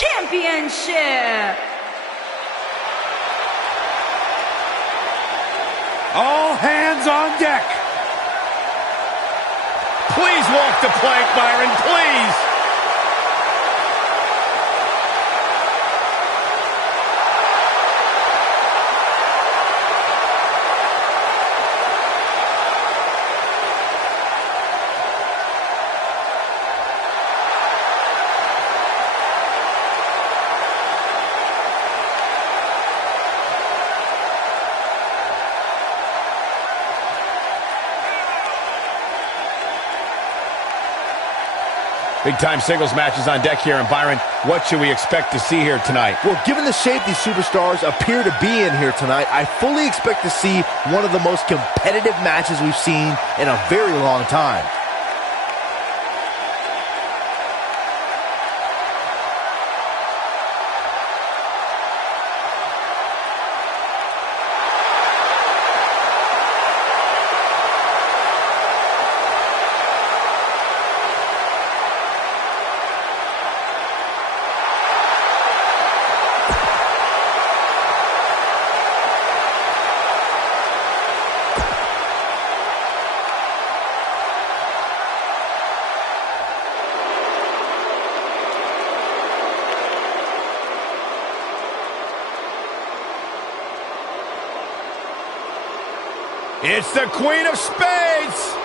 Championship. All hands on deck. Please walk the plank, Byron, please. Big-time singles matches on deck here, and Byron, what should we expect to see here tonight? Well, given the shape these superstars appear to be in here tonight, I fully expect to see one of the most competitive matches we've seen in a very long time. It's the Queen of Spades!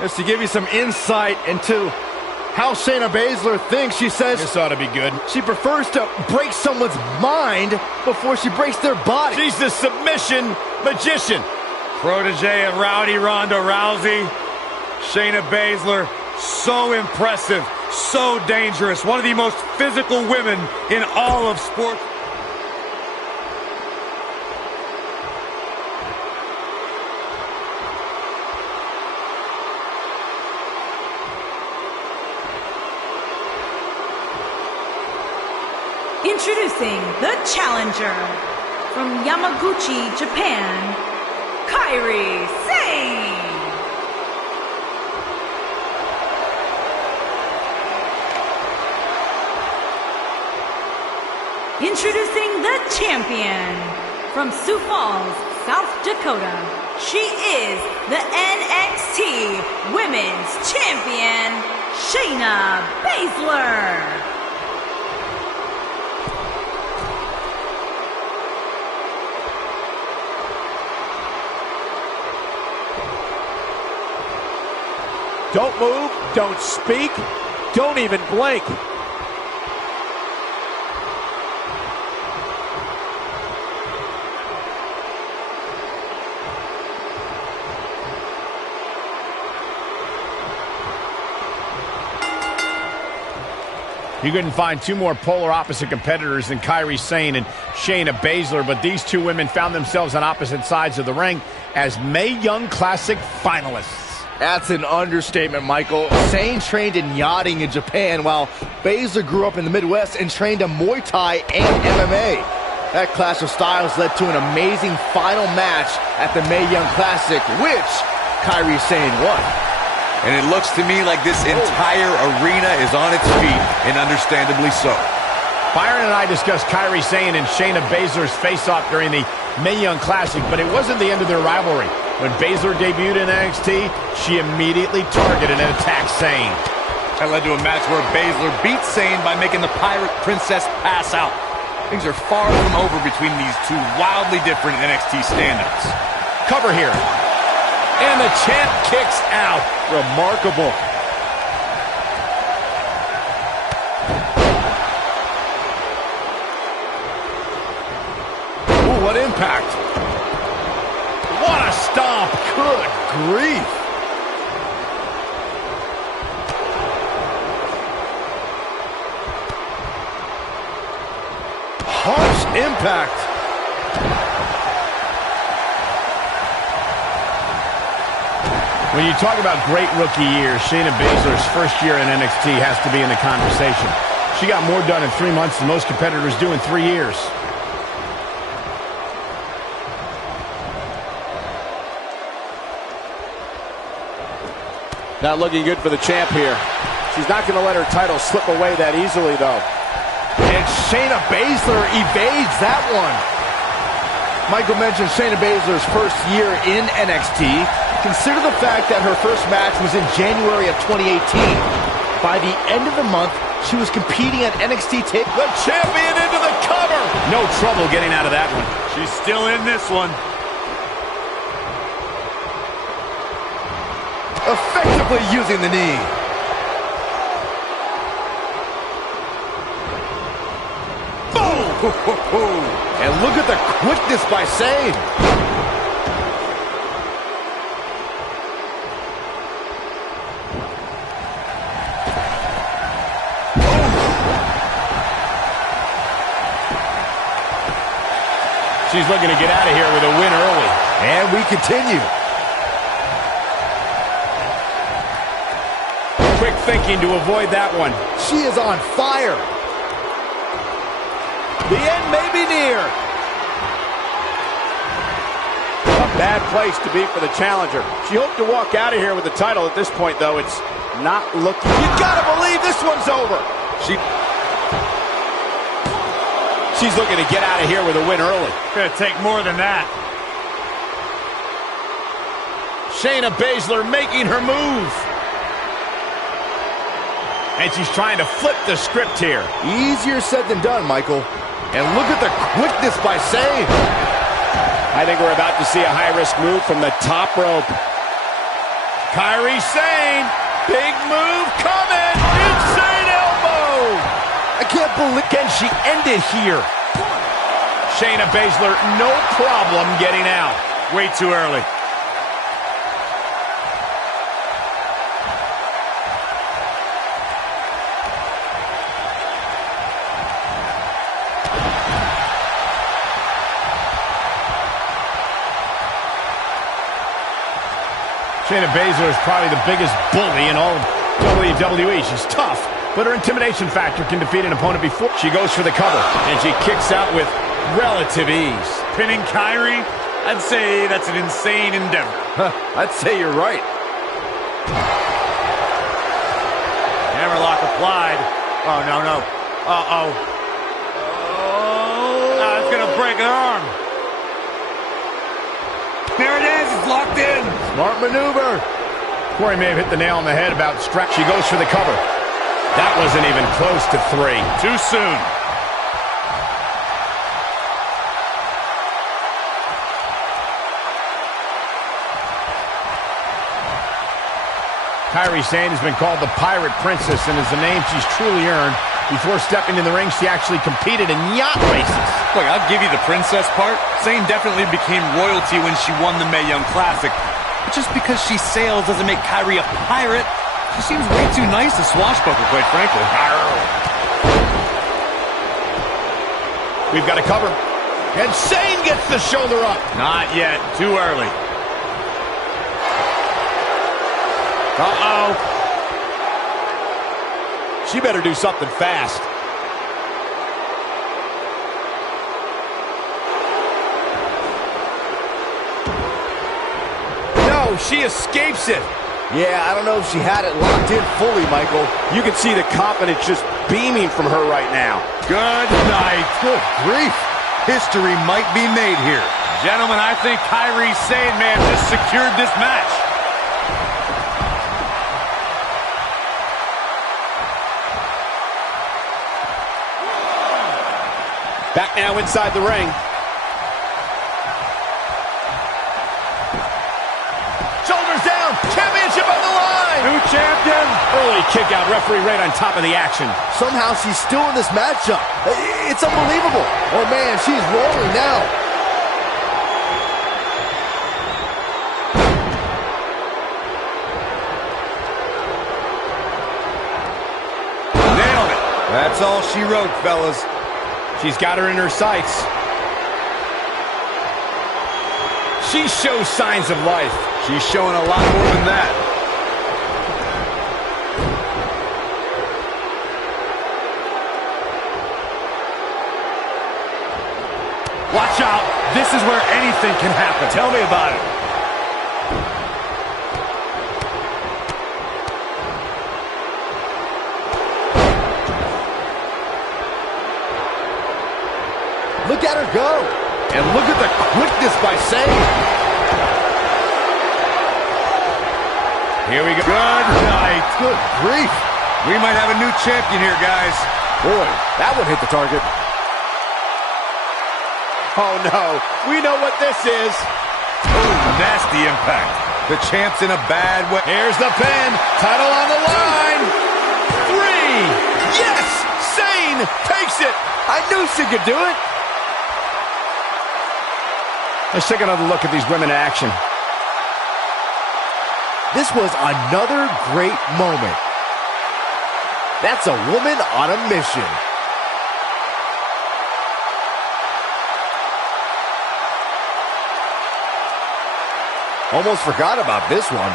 Just to give you some insight into how Shayna Baszler thinks, she says this ought to be good. She prefers to break someone's mind before she breaks their body. She's the submission magician. Protege of Rowdy Ronda Rousey. Shayna Baszler, so impressive, so dangerous. One of the most physical women in all of sports. Introducing the challenger from Yamaguchi, Japan, Kairi Sane. Introducing the champion from Sioux Falls, South Dakota. She is the NXT Women's Champion, Shayna Baszler. Don't move, don't speak, don't even blink. You couldn't find two more polar opposite competitors than Kairi Sane and Shayna Baszler, but these two women found themselves on opposite sides of the ring as Mae Young Classic finalists. That's an understatement, Michael. Sane trained in yachting in Japan, while Baszler grew up in the Midwest and trained in Muay Thai and MMA. That clash of styles led to an amazing final match at the Mae Young Classic, which Kairi Sane won. And it looks to me like this entire arena is on its feet, and understandably so. Byron and I discussed Kairi Sane and Shayna Baszler's face-off during the Mae Young Classic, but it wasn't the end of their rivalry. When Baszler debuted in NXT, she immediately targeted and attacked Sane. That led to a match where Baszler beat Sane by making the Pirate Princess pass out. Things are far from over between these two wildly different NXT standouts. Cover here. And the champ kicks out. Remarkable. Ooh, what impact. What a stomp. Good grief. Harsh impact. When you talk about great rookie years, Shayna Baszler's first year in NXT has to be in the conversation. She got more done in 3 months than most competitors do in 3 years. Not looking good for the champ here. She's not going to let her title slip away that easily, though. And Shayna Baszler evades that one. Michael mentioned Shayna Baszler's first year in NXT. Consider the fact that her first match was in January of 2018. By the end of the month, she was competing at NXT Tape. The champion into the cover. No trouble getting out of that one. She's still in this one. Effectively using the knee. Boom! And look at the quickness by Sane. She's looking to get out of here with a win early. And we continue. Quick thinking to avoid that one. She is on fire. The end may be near. A bad place to be for the challenger. She hoped to walk out of here with the title. At this point, though, it's not looking... You gotta believe this one's over. She's looking to get out of here with a win early. Gonna take more than that. Shayna Baszler making her move. And she's trying to flip the script here. Easier said than done, Michael. And look at the quickness by Sane. I think we're about to see a high-risk move from the top rope. Kairi Sane. Big move coming. Insane elbow. I can't believe... Can she end it here? Shayna Baszler, no problem getting out. Way too early. Shayna Baszler is probably the biggest bully in all of WWE. She's tough, but her intimidation factor can defeat an opponent before. She goes for the cover, and she kicks out with relative ease. Pinning Kairi? I'd say that's an insane endeavor. I'd say you're right. Hammerlock applied. Oh, no. Uh-oh. Oh, it's gonna break her arm. There it is, it's locked in. Smart maneuver. Corey may have hit the nail on the head about strap. She goes for the cover. That wasn't even close to 3. Too soon. Kairi Sane has been called the Pirate Princess and is a name she's truly earned. Before stepping in the ring, she actually competed in yacht races. Look, I'll give you the princess part. Sane definitely became royalty when she won the Mae Young Classic. But just because she sails doesn't make Kairi a pirate. She seems way too nice to swashbuckle, quite frankly. We've got a cover. And Sane gets the shoulder up. Not yet, too early. Uh-oh. She better do something fast. No, she escapes it. Yeah, I don't know if she had it locked in fully, Michael. You can see the confidence just beaming from her right now. Good night. Good grief. History might be made here. Gentlemen, I think Kairi Sane may have just secured this match. Back now inside the ring. Shoulders down. Championship on the line. New champion. Early kick out. Referee right on top of the action. Somehow she's still in this matchup. It's unbelievable. Oh, man, she's rolling now. Nailed it. That's all she wrote, fellas. She's got her in her sights. She shows signs of life. She's showing a lot more than that. Watch out. This is where anything can happen. Tell me about it. Look at her go. And look at the quickness by Sane. Here we go. Good night. Good grief. We might have a new champion here, guys. Boy, that one hit the target. Oh, no. We know what this is. Oh, nasty impact. The champ's in a bad way. Here's the pin. Title on the line. 3. Yes! Sane takes it. I knew she could do it. Let's take another look at these women in action. This was another great moment. That's a woman on a mission. Almost forgot about this one.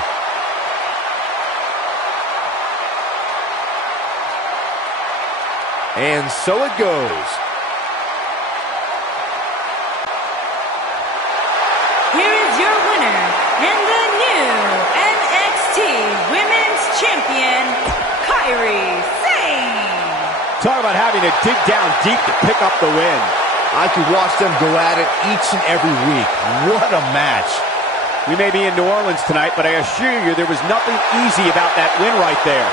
And so it goes. Here is your winner and the new NXT Women's Champion, Kairi Sane. Talk about having to dig down deep to pick up the win. I could watch them go at it each and every week. What a match. We may be in New Orleans tonight, but I assure you there was nothing easy about that win right there.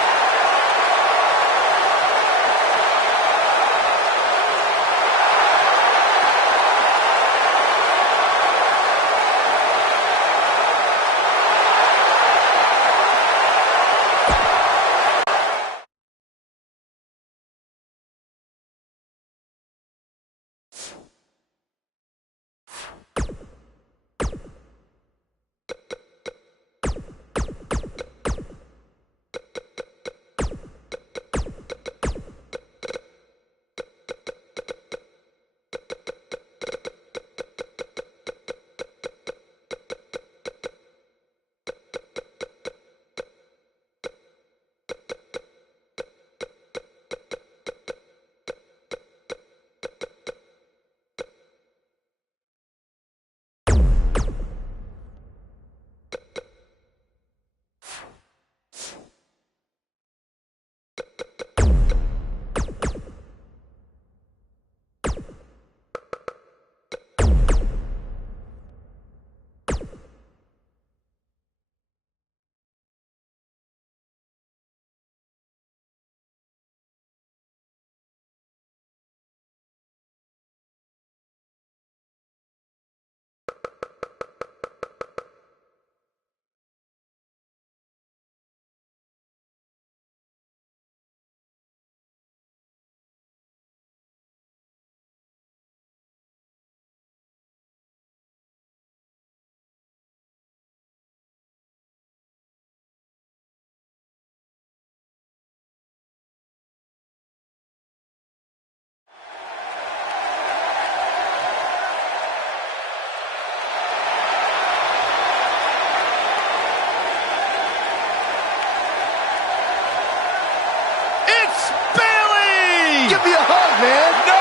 Give me a hug, man. No!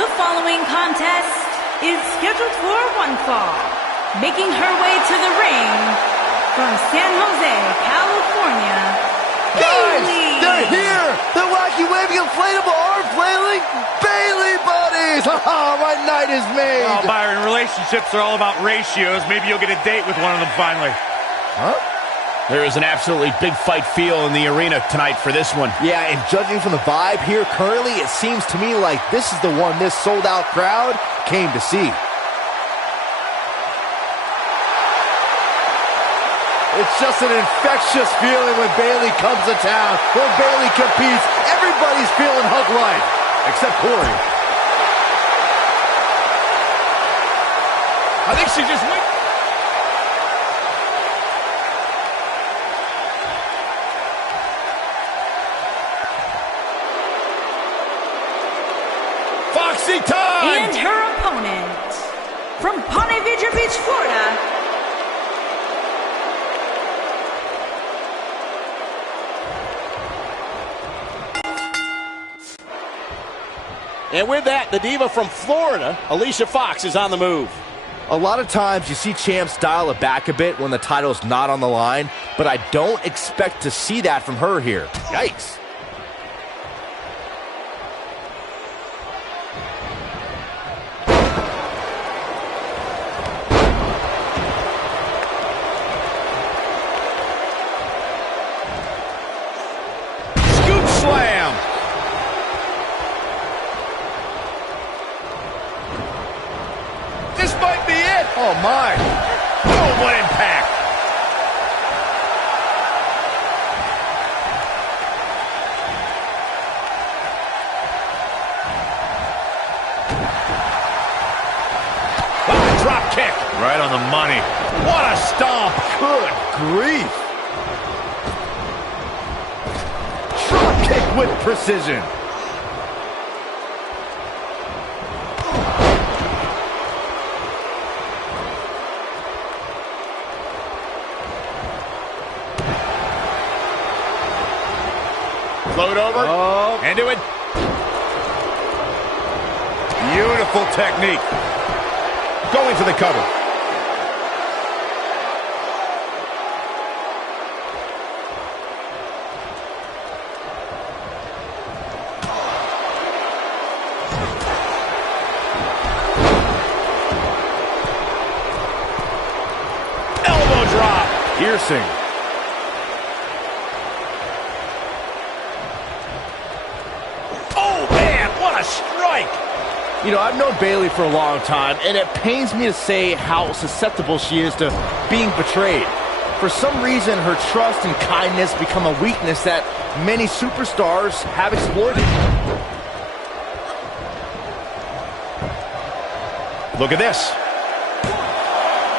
The following contest is scheduled for one fall. Making her way to the ring from San Jose, California, Guys, Bayley. they're here. The wacky waving inflatable arm flailing Bayley buddies. My night is made. Oh, Byron, relationships are all about ratios. Maybe you'll get a date with one of them finally. Huh? There is an absolutely big fight feel in the arena tonight for this one. Yeah, and judging from the vibe here currently, it seems to me like this is the one this sold-out crowd came to see. It's just an infectious feeling when Bayley comes to town. When Bayley competes, everybody's feeling hug life, except Corey. I think she just went. Dixie time! And her opponent, from Ponte Vedra Beach, Florida, and with that, the diva from Florida, Alicia Fox, is on the move. A lot of times you see champs dial it back a bit when the title's not on the line, but I don't expect to see that from her here. Yikes. Scoop slam! This might be it! Oh my. Oh, what impact! Oh, drop kick! Right on the money. What a stomp! Good grief. Drop kick with precision. Float over. Oh. Into it. Beautiful technique. Going for the cover. Elbow drop. Piercing. Oh, man, what a strike. You know, I've known Bayley for a long time, and it pains me to say how susceptible she is to being betrayed. For some reason, her trust and kindness become a weakness that many superstars have exploited. Look at this.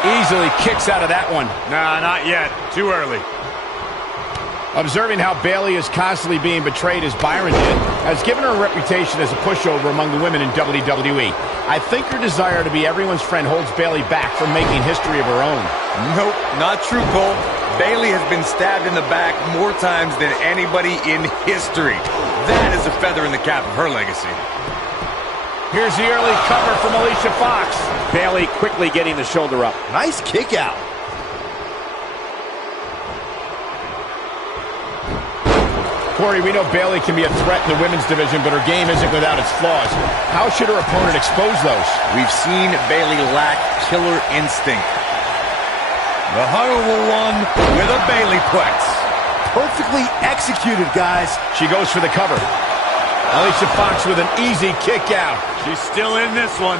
Easily kicks out of that one. Nah, not yet. Too early. Observing how Bayley is constantly being betrayed as Byron did has given her a reputation as a pushover among the women in WWE. I think her desire to be everyone's friend holds Bayley back from making history of her own. Nope, not true, Cole. Bayley has been stabbed in the back more times than anybody in history. That is a feather in the cap of her legacy. Here's the early cover from Alicia Fox. Bayley quickly getting the shoulder up. Nice kick out. Corey, we know Bayley can be a threat in the women's division, but her game isn't without its flaws. How should her opponent expose those? We've seen Bayley lack killer instinct. The Horrible One with a Bayleyplex. Perfectly executed, guys. She goes for the cover. Alicia Fox with an easy kick out. She's still in this one.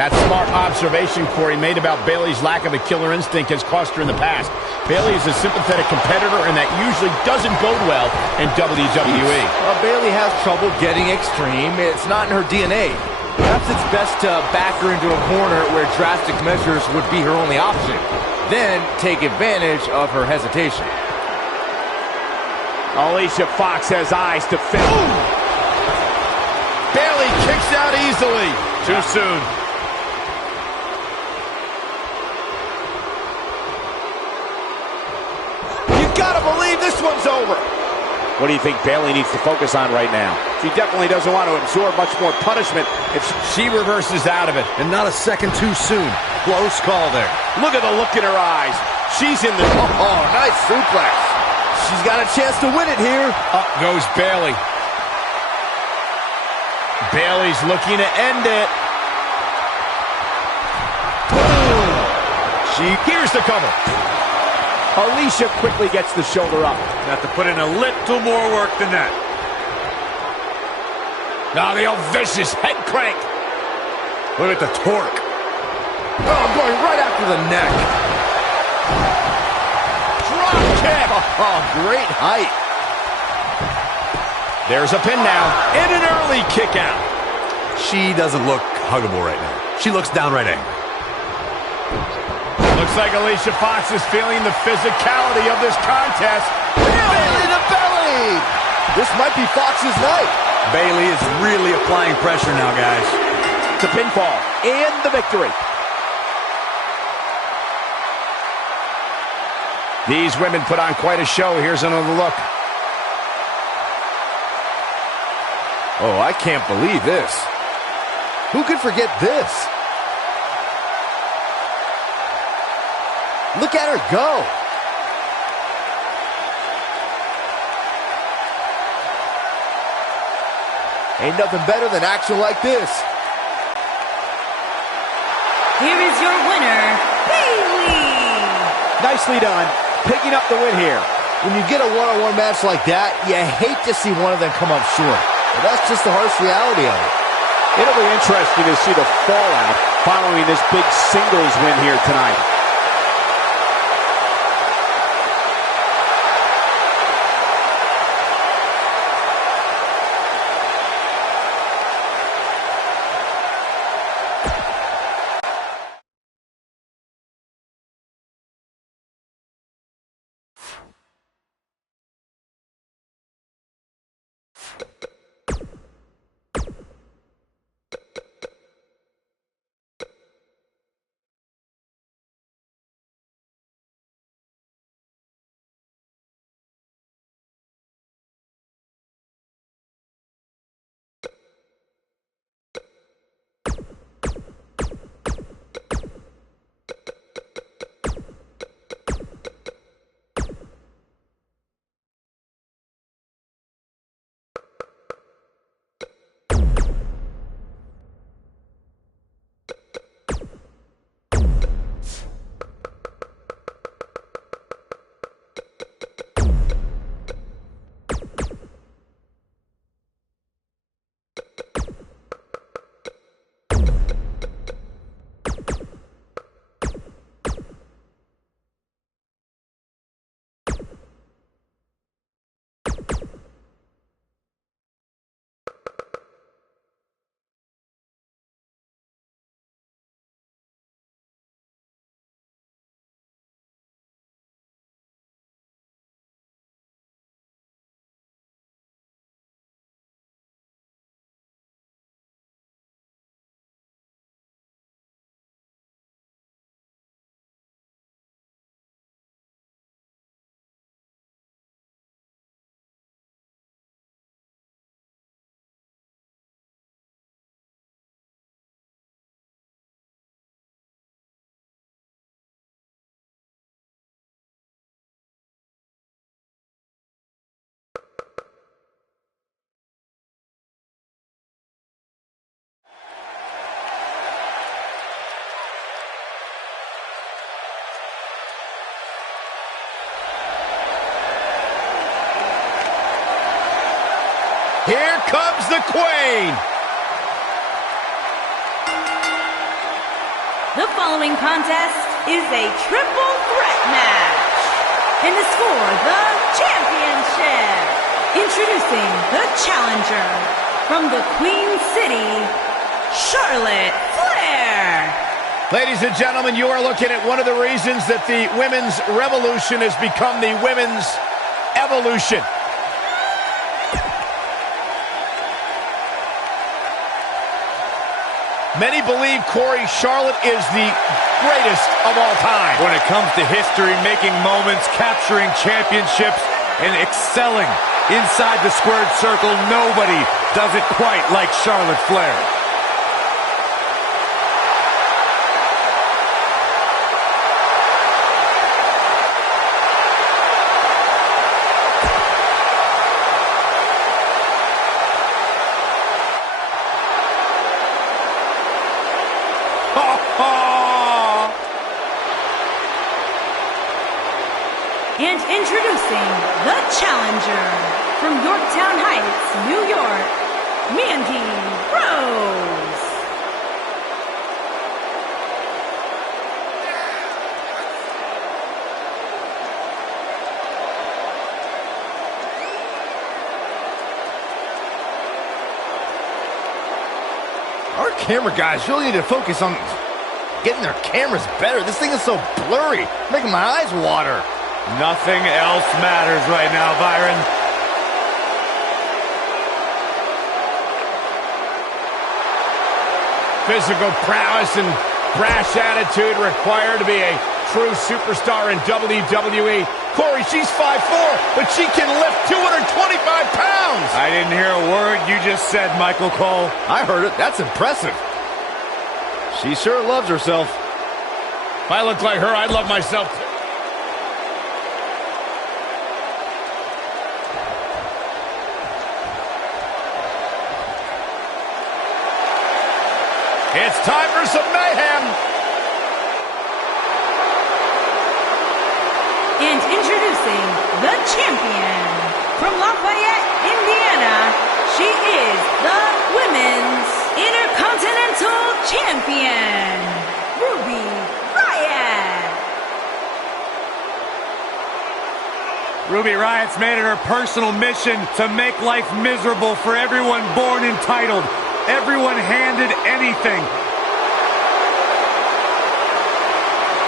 That smart observation Corey made about Bayley's lack of a killer instinct has cost her in the past. Bayley is a sympathetic competitor, and that usually doesn't bode well in WWE. Well, Bayley has trouble getting extreme. It's not in her DNA. Perhaps it's best to back her into a corner where drastic measures would be her only option. Then take advantage of her hesitation. Alicia Fox has eyes to fill. Bayley kicks out easily. Too soon. Gotta believe this one's over. What do you think Bayley needs to focus on right now? She definitely doesn't want to absorb much more punishment if She reverses out of it. And not a second too soon. Close call there. Look at the look in her eyes. She's in the... Oh, nice suplex. She's got a chance to win it here. Up goes Bayley. Bayley's looking to end it. Boom. Here's the cover. Alicia quickly gets the shoulder up. Have to put in a little more work than that. Now the old vicious head crank. Look at the torque. Oh, going right after the neck. Drop kick. Oh, great height. There's a pin now. And an early kick out. She doesn't look huggable right now. She looks downright angry. Looks like Alicia Fox is feeling the physicality of this contest. Belly to belly. This might be Fox's night. Bayley is really applying pressure now, guys. The pinfall and the victory. These women put on quite a show. Here's another look. Oh, I can't believe this. Who could forget this? Look at her go. Ain't nothing better than action like this. Here is your winner, Bayley. Nicely done, picking up the win here. When you get a one-on-one match like that, you hate to see one of them come up short. But that's just the harsh reality of it. It'll be interesting to see the fallout following this big singles win here tonight. Here comes the Queen. The following contest is a triple threat match and is for the championship. Introducing the challenger from the Queen City, Charlotte Flair. Ladies and gentlemen, you are looking at one of the reasons that the women's revolution has become the women's evolution. Many believe, Corey, Charlotte is the greatest of all time. When it comes to history, making moments, capturing championships, and excelling inside the squared circle, nobody does it quite like Charlotte Flair. And introducing the challenger from Yorktown Heights, New York, Mandy Rose. Our camera guys really need to focus on getting their cameras better. This thing is so blurry, making my eyes water. Nothing else matters right now, Byron. Physical prowess and brash attitude required to be a true superstar in WWE. Corey, she's 5'4", but she can lift 225 pounds. I didn't hear a word you just said, Michael Cole. I heard it. That's impressive. She sure loves herself. If I looked like her, I'd love myself too. It's time for some mayhem. And introducing the champion from Lafayette, Indiana, she is the Women's Intercontinental Champion, Ruby Riott. Ruby Riott's made it her personal mission to make life miserable for everyone born entitled, everyone handed anything.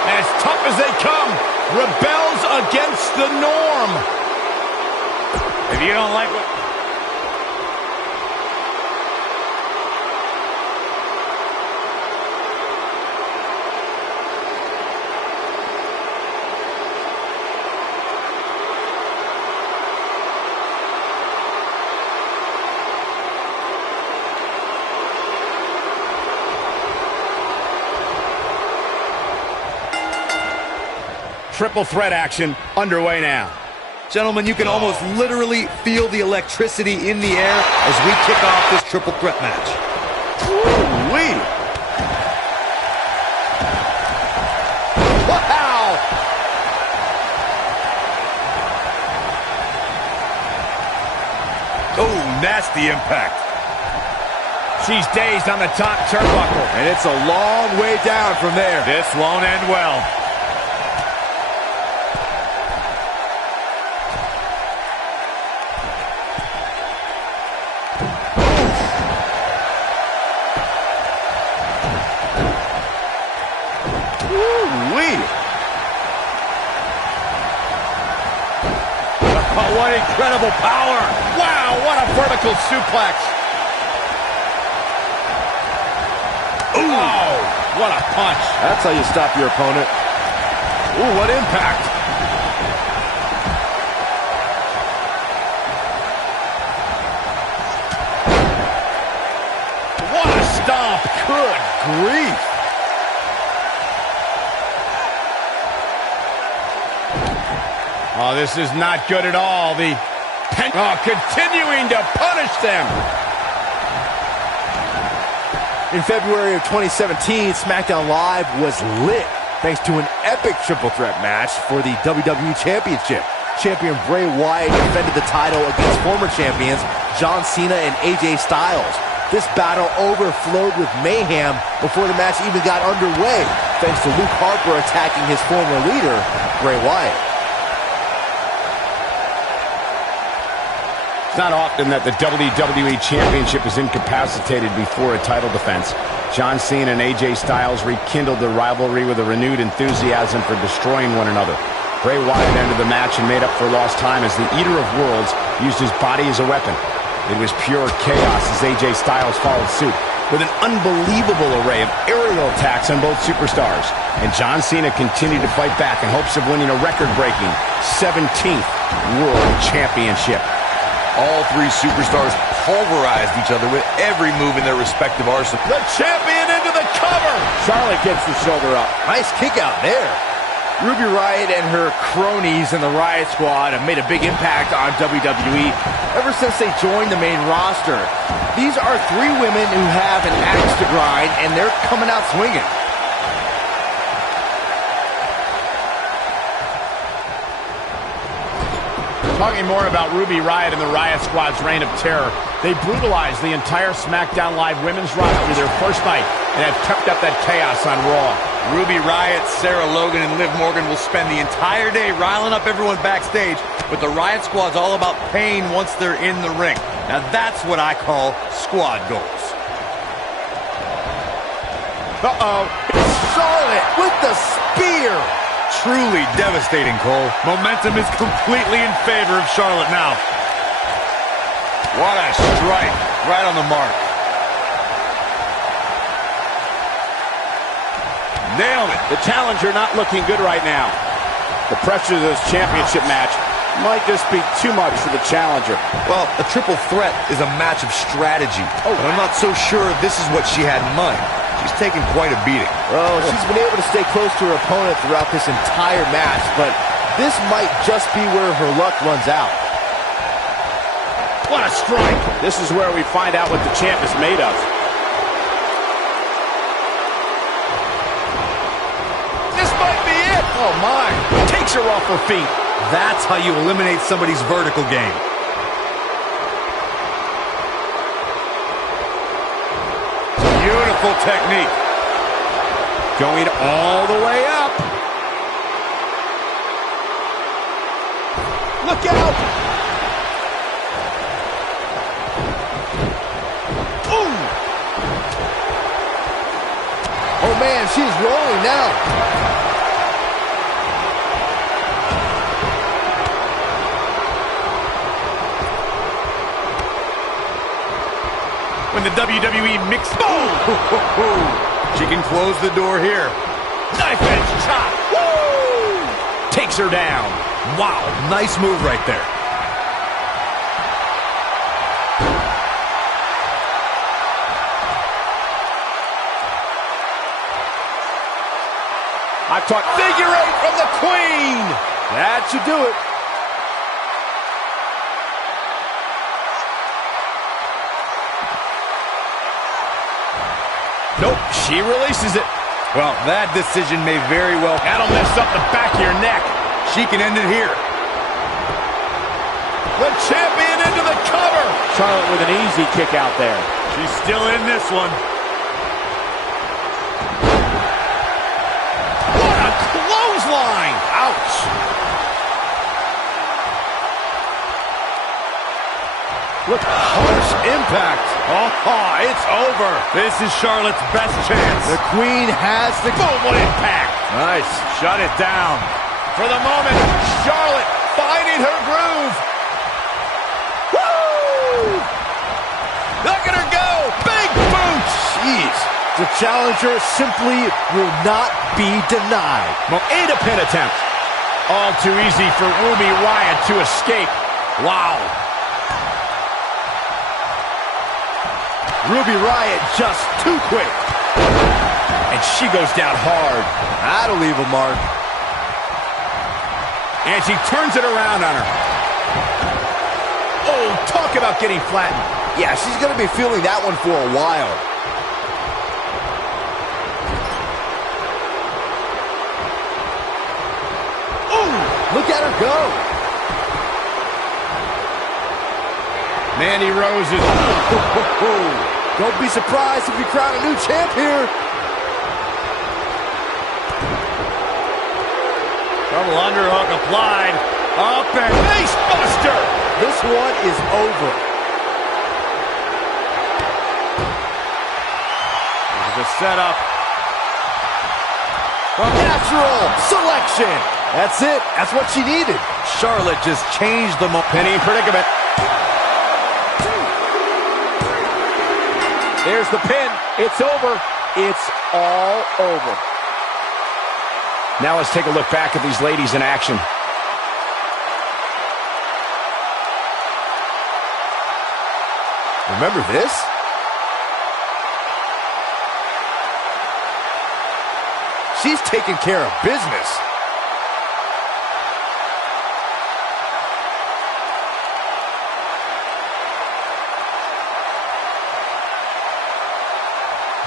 As tough as they come, rebels against the norm. If you don't like what... Triple threat action underway now. Gentlemen, you can almost literally feel the electricity in the air as we kick off this triple threat match. Woo-wee. Wow! Oh, nasty impact. She's dazed on the top turnbuckle. And it's a long way down from there. This won't end well. Oh, what incredible power. Wow, what a vertical suplex. Ooh. Oh, what a punch. That's how you stop your opponent. Ooh, what impact. What a stomp. Good grief. Oh, this is not good at all. Continuing to punish them. In February of 2017, SmackDown Live was lit thanks to an epic triple threat match for the WWE Championship. Champion Bray Wyatt defended the title against former champions John Cena and AJ Styles. This battle overflowed with mayhem before the match even got underway, thanks to Luke Harper attacking his former leader, Bray Wyatt. It's not often that the WWE Championship is incapacitated before a title defense. John Cena and AJ Styles rekindled the rivalry with a renewed enthusiasm for destroying one another. Bray Wyatt entered the match and made up for lost time as the Eater of Worlds used his body as a weapon. It was pure chaos as AJ Styles followed suit with an unbelievable array of aerial attacks on both superstars. And John Cena continued to fight back in hopes of winning a record-breaking 17th World Championship. All three superstars pulverized each other with every move in their respective arsenal. The champion into the cover. Charlotte gets the shoulder up. Nice kick out there. Ruby Riott and her cronies in the Riott Squad have made a big impact on WWE ever since they joined the main roster. These are three women who have an axe to grind, and they're coming out swinging. Talking more about Ruby Riott and the Riott Squad's reign of terror, they brutalized the entire SmackDown Live women's roster their first night and have kept up that chaos on Raw. Ruby Riott, Sarah Logan, and Liv Morgan will spend the entire day riling up everyone backstage, but the Riott Squad's all about pain once they're in the ring. Now that's what I call squad goals. Uh-oh. Charlotte with the spear. Truly devastating, Cole. Momentum is completely in favor of Charlotte now. What a strike. Right on the mark. Nailed it. The challenger not looking good right now. The pressure of this championship match might just be too much for the challenger. Well, a triple threat is a match of strategy. But I'm not so sure this is what she had in mind. She's taken quite a beating. Well, she's been able to stay close to her opponent throughout this entire match, but this might just be where her luck runs out. What a strike! This is where we find out what the champ is made of. This might be it. Oh, my. Takes her off her feet. That's how you eliminate somebody's vertical game. Beautiful technique. Going all the way up. Look out! Ooh! Oh, man, she's rolling now. When the WWE mixed... She can close the door here. Knife edge chop. Woo! Takes her down. Wow, nice move right there. I've talked figure eight from the Queen. That should do it. Nope, she releases it. Well, that decision may very well... That'll mess up the back of your neck. She can end it here. The champion into the cover. Charlotte with an easy kick out there. She's still in this one. What a clothesline. Ouch. Look, harsh impact. Oh, it's over. This is Charlotte's best chance. The Queen has the... Boom, what impact. Nice. Shut it down. For the moment, Charlotte finding her groove. Woo! Look at her go. Big boot. Jeez. The challenger simply will not be denied. And a pin attempt. All too easy for Ruby Riott to escape. Wow. Ruby Riott just too quick. And she goes down hard. That'll leave a mark. And she turns it around on her. Oh, talk about getting flattened. Yeah, she's going to be feeling that one for a while. Ooh, look at her go. Mandy Rose is... Don't be surprised if we crown a new champ here. Double underhook applied. Up and... Face buster! This one is over. There's a setup. Natural selection. That's it. That's what she needed. Charlotte just changed the Penny predicament. There's the pin. It's over. It's all over. Now let's take a look back at these ladies in action. Remember this? She's taking care of business.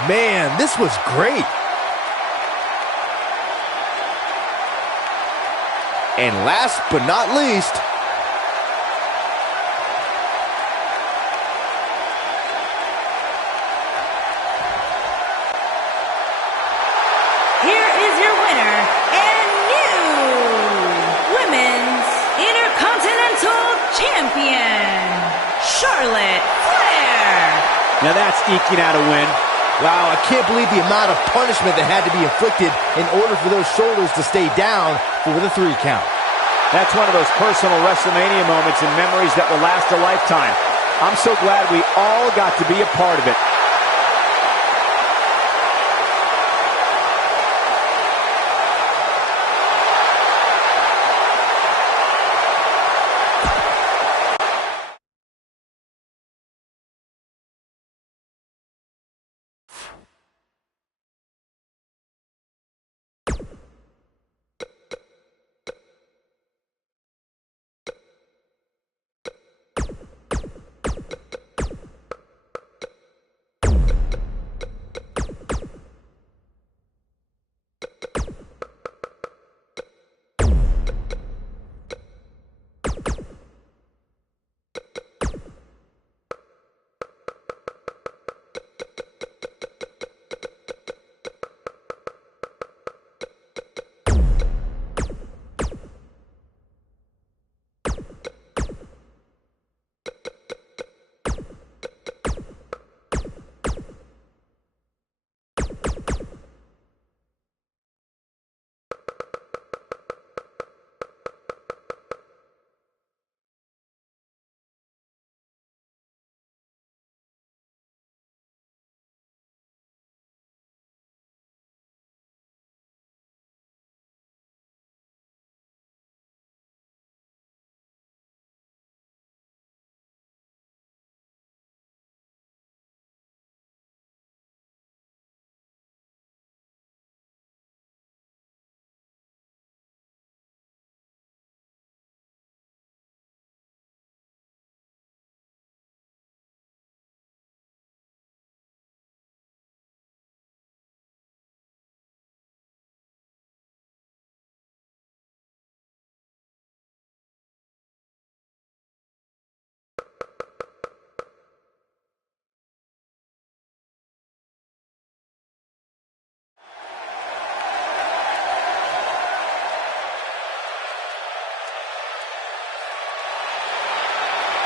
Man, this was great. And last but not least, Here is your winner and new Women's Intercontinental Champion, Charlotte Flair. Now that's eking out a win. wow, I can't believe the amount of punishment that had to be inflicted in order for those shoulders to stay down for the 3 count. That's one of those personal WrestleMania moments and memories that will last a lifetime. I'm so glad we all got to be a part of it.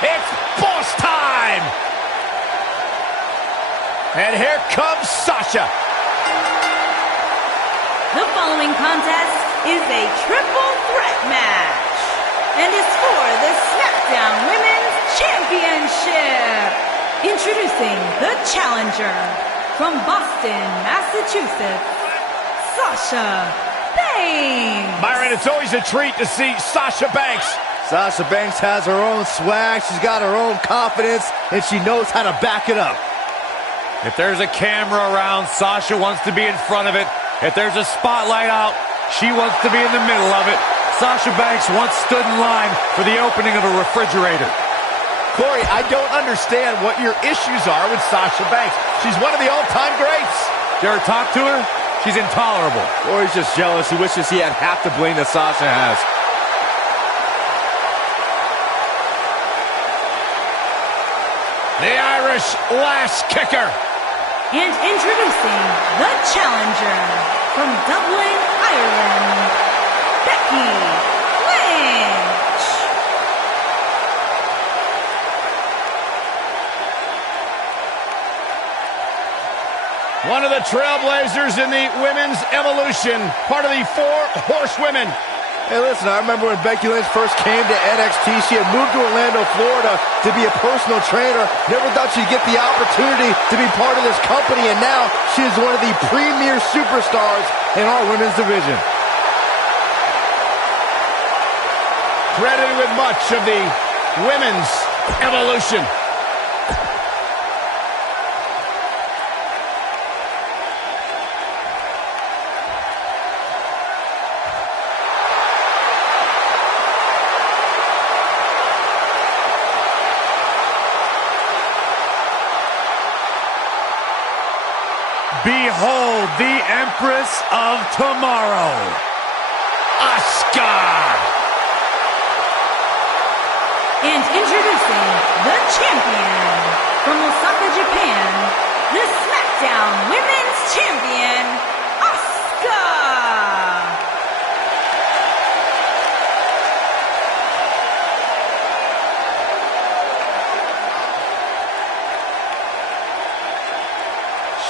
It's boss time! And here comes Sasha. The following contest is a triple threat match and is for the SmackDown Women's Championship. Introducing the challenger from Boston, Massachusetts, Sasha Banks. Byron, it's always a treat to see Sasha Banks. Sasha Banks has her own swag, she's got her own confidence, and she knows how to back it up. If there's a camera around, Sasha wants to be in front of it. If there's a spotlight out, she wants to be in the middle of it. Sasha Banks once stood in line for the opening of a refrigerator. Corey, I don't understand what your issues are with Sasha Banks. She's one of the all-time greats. You ever talk to her? She's intolerable. Corey's just jealous. He wishes he had half the bling that Sasha has. The Irish lash kicker. And introducing the challenger from Dublin, Ireland, Becky Lynch. One of the trailblazers in the women's evolution, part of the 4 horsewomen. Hey, listen, I remember when Becky Lynch first came to NXT, she had moved to Orlando, Florida to be a personal trainer. Never thought she'd get the opportunity to be part of this company, and now she is one of the premier superstars in our women's division. Credited with much of the women's evolution. Behold the Empress of Tomorrow, Asuka. And introducing the champion from Osaka, Japan, the SmackDown Women's Champion, Asuka.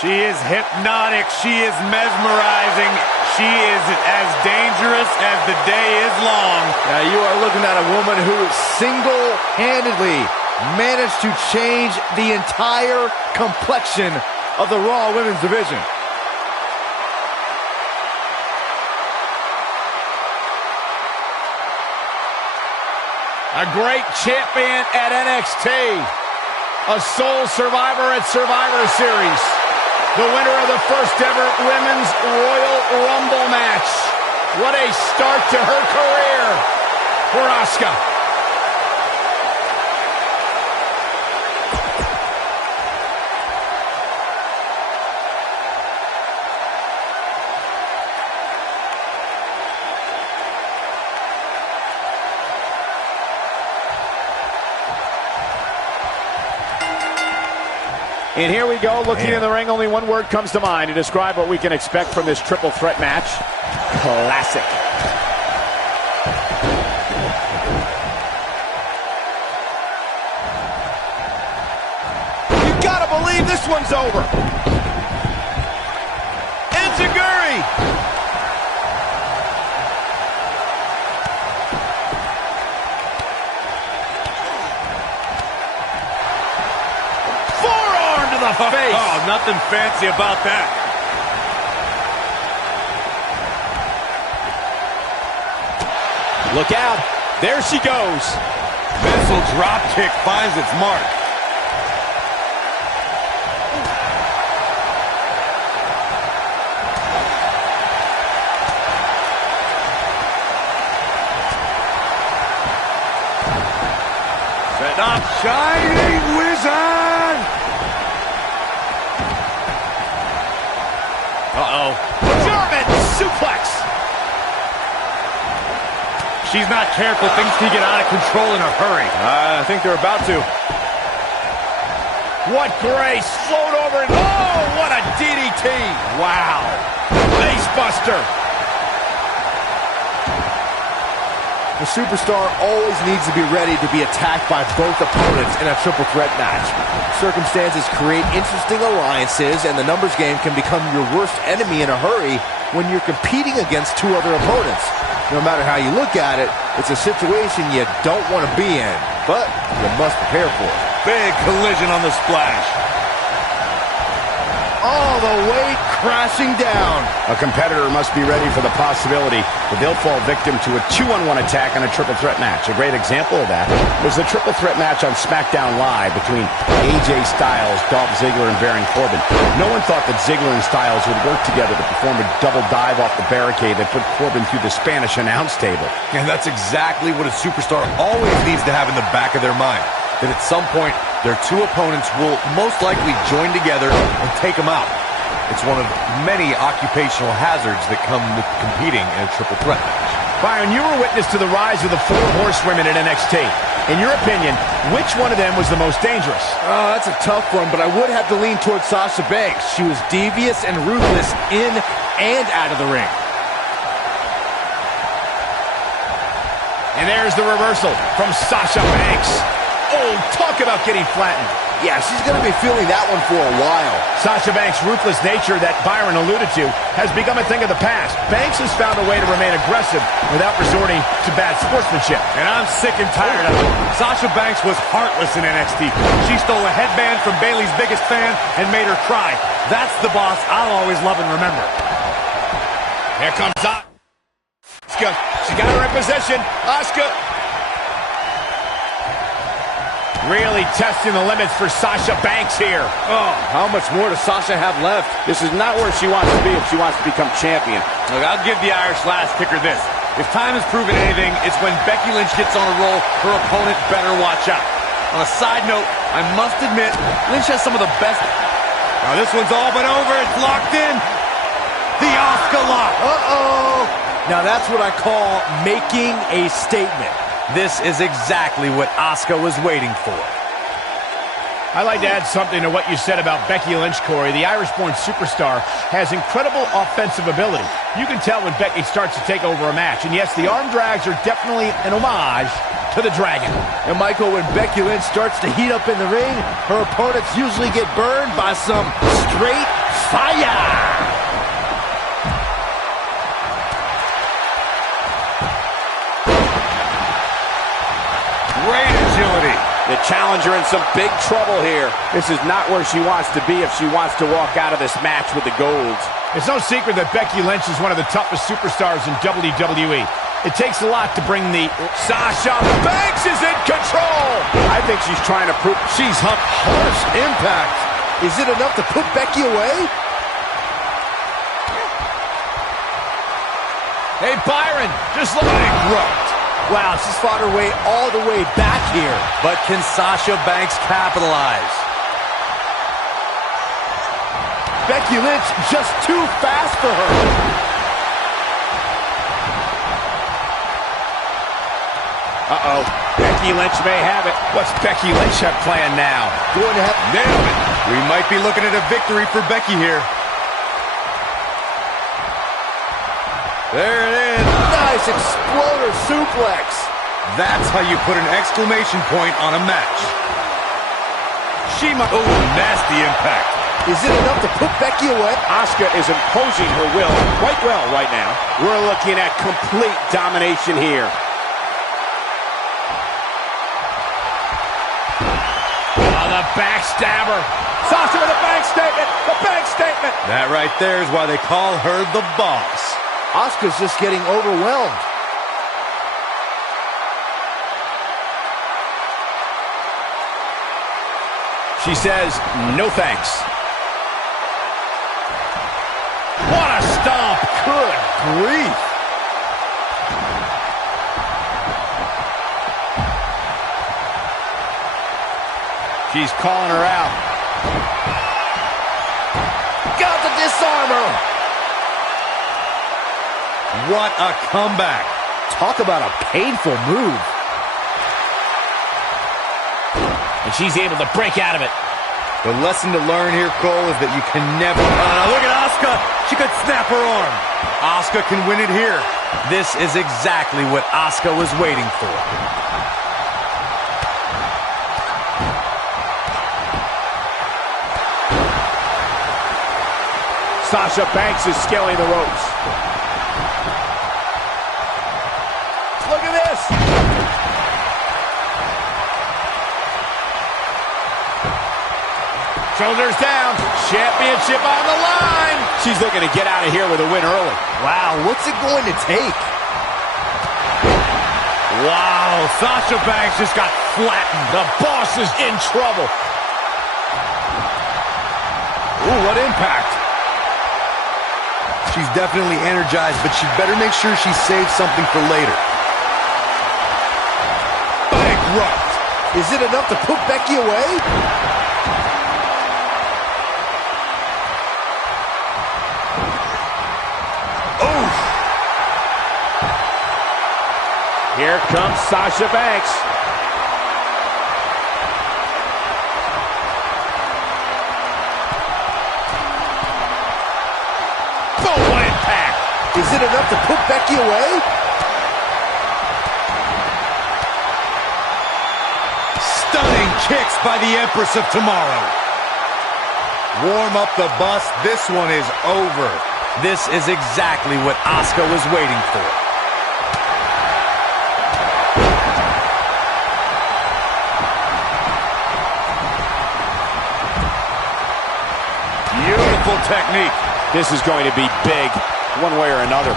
She is hypnotic. She is mesmerizing. She is as dangerous as the day is long. Now you are looking at a woman who single-handedly managed to change the entire complexion of the Raw Women's division. A great champion at NXT. A sole survivor at Survivor Series. The winner of the first ever Women's Royal Rumble match. What a start to her career for Asuka. And here we go, looking in the ring, only one word comes to mind to describe what we can expect from this triple threat match. Classic. You gotta believe this one's over. Enziguri. Face. Oh, nothing fancy about that. Look out. There she goes. Missile drop kick finds its mark. Set up, Shining Wizard. Uh-oh. German suplex. She's not careful. Things can get out of control in a hurry. I think they're about to. What grace. Float over and... Oh, what a DDT. Wow. Face buster. The superstar always needs to be ready to be attacked by both opponents in a triple threat match. Circumstances create interesting alliances, and the numbers game can become your worst enemy in a hurry when you're competing against two other opponents. No matter how you look at it, it's a situation you don't want to be in, but you must prepare for it. Big collision on the splash. All the way crashing down. A competitor must be ready for the possibility that they'll fall victim to a 2-on-1 attack on a triple threat match. A great example of that was the triple threat match on SmackDown Live between AJ Styles, Dolph Ziggler, and Baron Corbin. No one thought that Ziggler and Styles would work together to perform a double dive off the barricade that put Corbin through the Spanish announce table. And that's exactly what a superstar always needs to have in the back of their mind. That at some point, their two opponents will most likely join together and take them out. It's one of many occupational hazards that come with competing in a triple threat match. Byron, you were witness to the rise of the 4 horsewomen in NXT. In your opinion, which one of them was the most dangerous? Oh, that's a tough one, but I would have to lean towards Sasha Banks. She was devious and ruthless in and out of the ring. And there's the reversal from Sasha Banks. Oh, talk about getting flattened. Yeah, she's going to be feeling that one for a while. Sasha Banks' ruthless nature that Byron alluded to has become a thing of the past. Banks has found a way to remain aggressive without resorting to bad sportsmanship. And I'm sick and tired of it. Sasha Banks was heartless in NXT. She stole a headband from Bayley's biggest fan and made her cry. That's the boss I'll always love and remember. Here comes Asuka. She got her in position. Asuka. Really testing the limits for Sasha Banks here. Oh, how much more does Sasha have left? This is not where she wants to be if she wants to become champion. Look, I'll give the Irish last kicker this. If time has proven anything, it's when Becky Lynch gets on a roll, her opponent better watch out. On a side note, I must admit, Lynch has some of the best... Now this one's all but over. It's locked in. The Asuka lock. Uh-oh. Now that's what I call making a statement. This is exactly what Asuka was waiting for. I'd like to add something to what you said about Becky Lynch, Corey. The Irish-born superstar has incredible offensive ability. You can tell when Becky starts to take over a match. And yes, the arm drags are definitely an homage to the Dragon. And Michael, when Becky Lynch starts to heat up in the ring, her opponents usually get burned by some straight fire. Great agility. The challenger in some big trouble here. This is not where she wants to be if she wants to walk out of this match with the gold. It's no secret that Becky Lynch is one of the toughest superstars in WWE. It takes a lot to bring the... Sasha Banks is in control! I think she's trying to prove she's Harsh impact. Is it enough to put Becky away? Hey, Byron, just look at it groped. Wow, she's fought her way all the way back here. But can Sasha Banks capitalize? Becky Lynch just too fast for her. Uh-oh. Becky Lynch may have it. What's Becky Lynch have planned now? Going to have... Nailed it. We might be looking at a victory for Becky here. There it is. Nice exploder suplex. That's how you put an exclamation point on a match. Oh, nasty impact. Is it enough to put Becky away? Asuka is imposing her will quite well right now. We're looking at complete domination here. Oh, the backstabber. Sasha with a bank statement. The bank statement. That right there is why they call her the boss. Asuka's just getting overwhelmed. She says, no thanks. What a stomp. Good grief. She's calling her out. Got the disarmer. What a comeback. Talk about a painful move. And she's able to break out of it. The lesson to learn here, Cole, is that you can never... look at Asuka! She could snap her arm. Asuka can win it here. This is exactly what Asuka was waiting for. Sasha Banks is scaling the ropes. Look at this! Shoulders down, championship on the line. She's looking to get out of here with a win early. Wow, what's it going to take? Wow, Sasha Banks just got flattened. The boss is in trouble. Ooh, what impact. She's definitely energized, but she better make sure she saves something for later. Bankrupt. Is it enough to put Becky away? Here comes Sasha Banks. Boom, what impact. Is it enough to put Becky away? Stunning kicks by the Empress of Tomorrow. Warm up the bus. This one is over. This is exactly what Asuka was waiting for. Beautiful technique. This is going to be big, one way or another.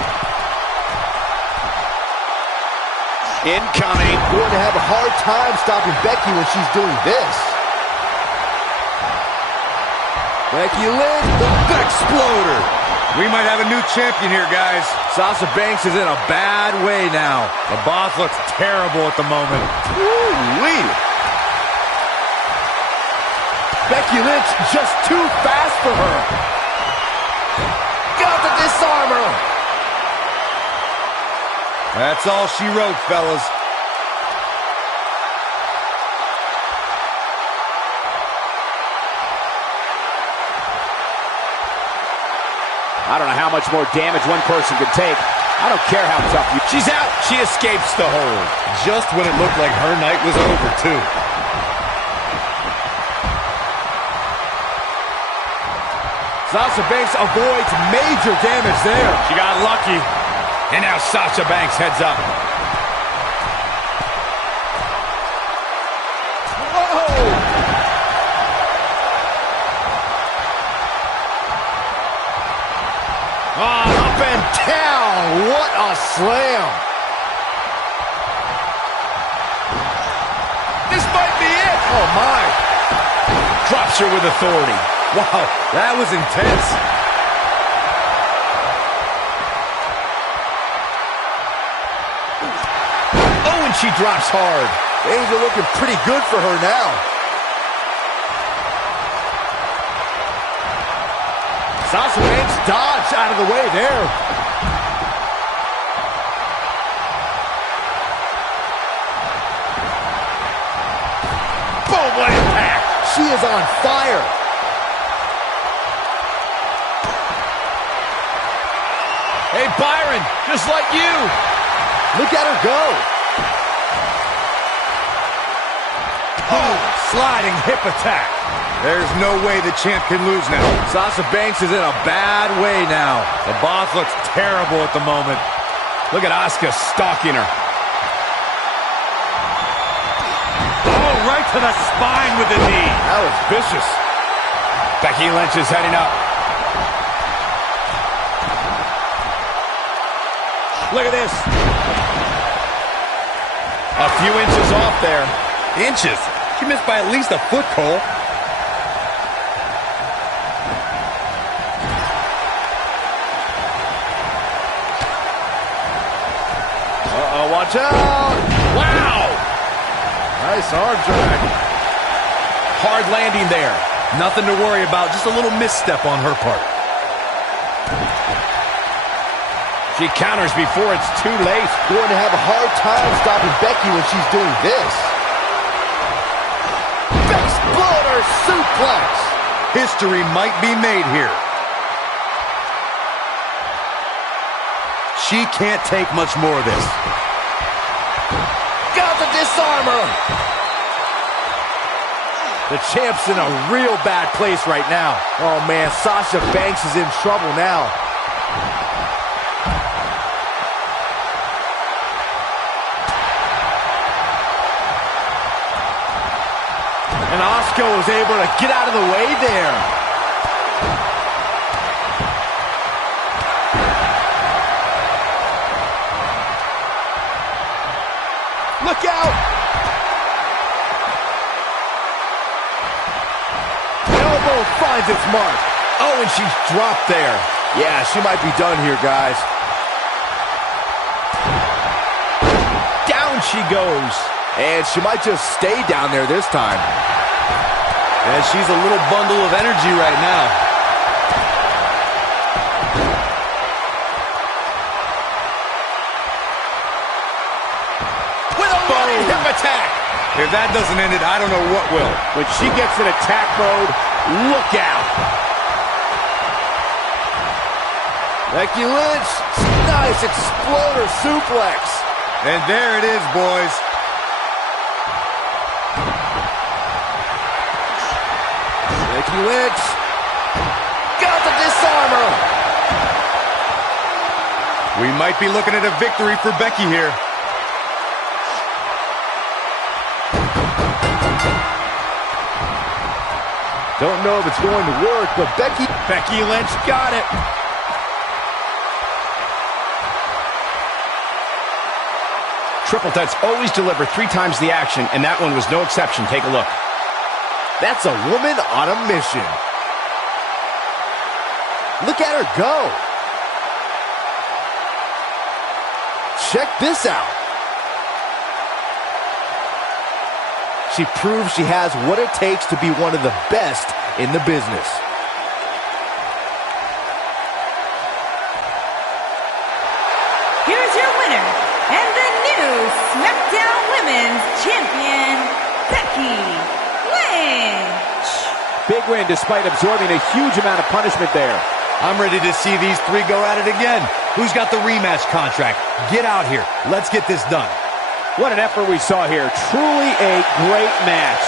Incoming. Going to have a hard time stopping Becky when she's doing this. Becky Lynch, the Bexploder. We might have a new champion here, guys. Sasha Banks is in a bad way now. The boss looks terrible at the moment. Woo-wee. Becky Lynch just too fast for her. Got to disarm her. That's all she wrote, fellas. I don't know how much more damage one person can take. I don't care how tough you... She's out. She escapes the hold. Just when it looked like her night was over, too. Sasha Banks avoids major damage there. She got lucky. And now Sasha Banks heads up. Whoa! Up and down. What a slam. This might be it. Oh, my. Drops her with authority. Wow, that was intense. Oh, and she drops hard. Things are looking pretty good for her now. Sasha Banks dodged out of the way there. Boom, what impact. She is on fire. Hey, Byron, just like you. Look at her go. Oh, sliding hip attack. There's no way the champ can lose now. Sasha Banks is in a bad way now. The boss looks terrible at the moment. Look at Asuka stalking her. Oh, right to the spine with the knee. That was vicious. Becky Lynch is heading up. Look at this. A few inches off there. Inches? She missed by at least a foot, Cole. Uh-oh, watch out. Wow! Nice arm drag. Hard landing there. Nothing to worry about, just a little misstep on her part. She counters before it's too late. Going to have a hard time stopping Becky when she's doing this. Bexploder suplex. History might be made here. She can't take much more of this. Got the disarmer. The champ's in a real bad place right now. Oh, man, Sasha Banks is in trouble now. And Asuka was able to get out of the way there. Look out! Elbow finds its mark. Oh, and she's dropped there. Yeah, she might be done here, guys. Down she goes. And she might just stay down there this time. And she's a little bundle of energy right now. With a running hip attack. If that doesn't end it, I don't know what will. When she gets in attack mode, look out. Becky Lynch, nice exploder suplex. And there it is, boys. Becky Lynch got the disarmer. We might be looking at a victory for Becky here. Don't know if it's going to work, but Becky Lynch got it. Triple threats always deliver 3 times the action, and that one was no exception. Take a look. That's a woman on a mission. Look at her go. Check this out. She proves she has what it takes to be one of the best in the business. Here's your winner, and the new SmackDown Women's Champion, Becky Lynch. Big win despite absorbing a huge amount of punishment there. I'm ready to see these 3 go at it again. Who's got the rematch contract? Get out here. Let's get this done. What an effort we saw here. Truly a great match.